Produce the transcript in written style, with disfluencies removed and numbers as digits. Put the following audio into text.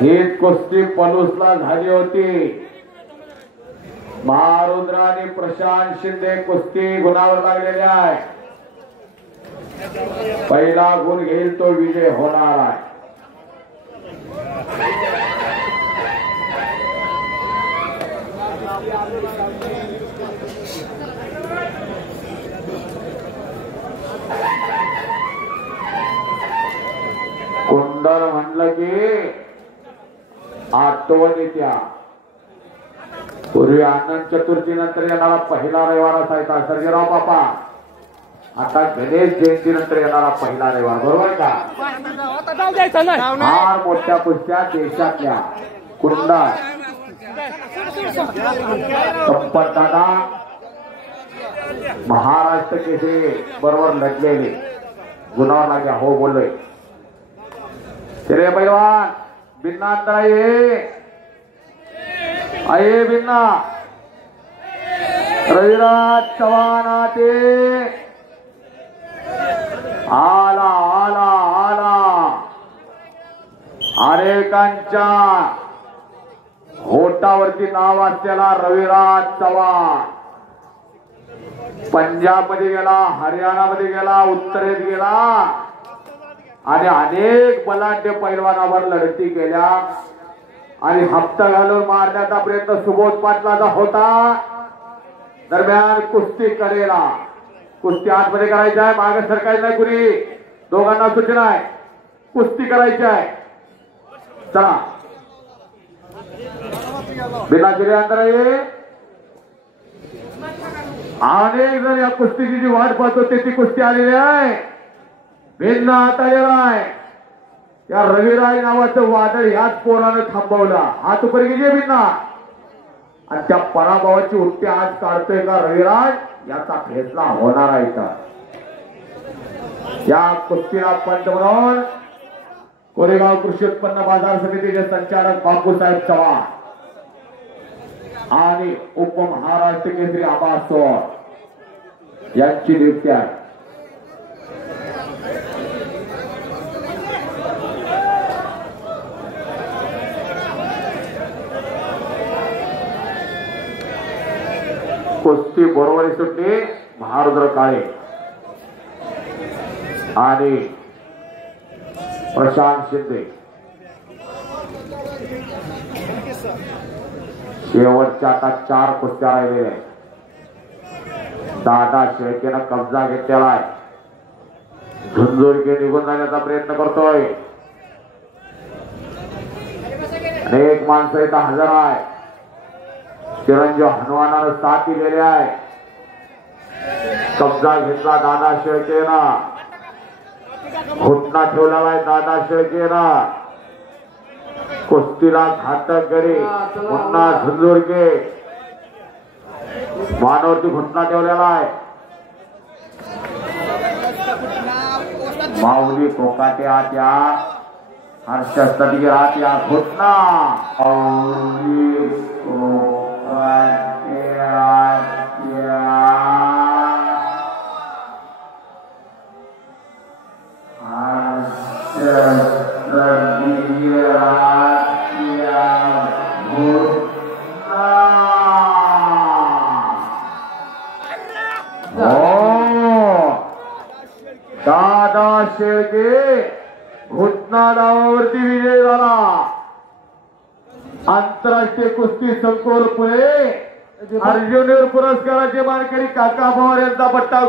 ही कुस्ती पलूसला झाली होती। महारुद्र आणि प्रशांत शिंदे कुस्ती गुणावर लागलेले आहे। पहिला गुण घेईल तो विजय होणार आहे। कुंडल म्हणलं की आठवण येत्या। पूर्वी अनंत चतुर्थी नंतर येणारा पहिला रविवार असायचा सर्जेराव बापा। आता गणेश जयंती नंतर येणारा पहिला रविवार, बरोबर का? फार मोठ्या कुस्त्या देशातल्या कुंडल संपत दादा महाराष्ट्र केसरी बरोबर लढलेले गुणावर लागल्या। हो बोललोय तेरे पैलवान बिन्ना अंदर आइए बिन्ना। रविराज चव्हाण आते आला आला आला। अनेकांच्या होटावरती नाव असलेला रविराज चव्हाण पंजाब मध्ये गेला, हरियाणा मध्ये गेला, उत्तरेत गेला आणि अनेक बलाढ्य पैलवानावर लढती केल्या आणि हप्ता घालून मारण्याचा प्रयत्न सुबोध पाटलाचा होता। दरम्यान कुस्ती करेला, कुस्ती आतमध्ये करायची आहे, मागे सरकायचं नाही कुणी। दोघांना सूचना आहे, कुस्ती करायची आहे। चला बिना चिरे अंतर आहे। अनेक जण या कुस्तीची जी वाट पाहतो ती कुस्ती आलेली आहे। बिन्ना आता आहे या रविराज नावाचं वादळ ह्याच पोरानं थांबवला। हात उपर गेली बिन्ना आणि त्या पराभवाची उत्ते आज काढतोय का रविराज याचा फैसला होणार आहे का? या कुस्तीला पंच म्हणून कोरेगाव कृषी उत्पन्न बाजार समितीचे संचालक बापूसाहेब चव्हाण आणि उपमहाराष्ट्र केसरी आबा सोर यांची नियुक्ती आहे। कुस्ती बरोबरी सुटली महारुद्र काळे आणि प्रशांत शिंदे। शेवटच्या आता 4 कुस्त्या राहिलेल्या आहेत। दादा शेळकेनं कब्जा घेतलेला आहे। झुंझुरके निघून जाण्याचा प्रयत्न करतोय। अनेक माणसं इथं हजर आहे। चिरंजीव हनुमानानं साथ दिलेली आहे। कब्जा घेतला दादा शेळकेनं, घुटना ठेवलेला आहे दादा शेळकेनं। कुस्तीला घातक गडी पुन्हा झुंझुरके मानवरती घुटना ठेवलेला आहे। माऊली कोकाटे आत्या हर्षस्तटी आत्या घुटना दादा शेळके घुटना डावावरती विजय झाला। आंतरराष्ट्रीय कुस्ती संकुल पुणे अर्जुन पुरस्काराचे मानकरी काका पवार यांचा पट्टा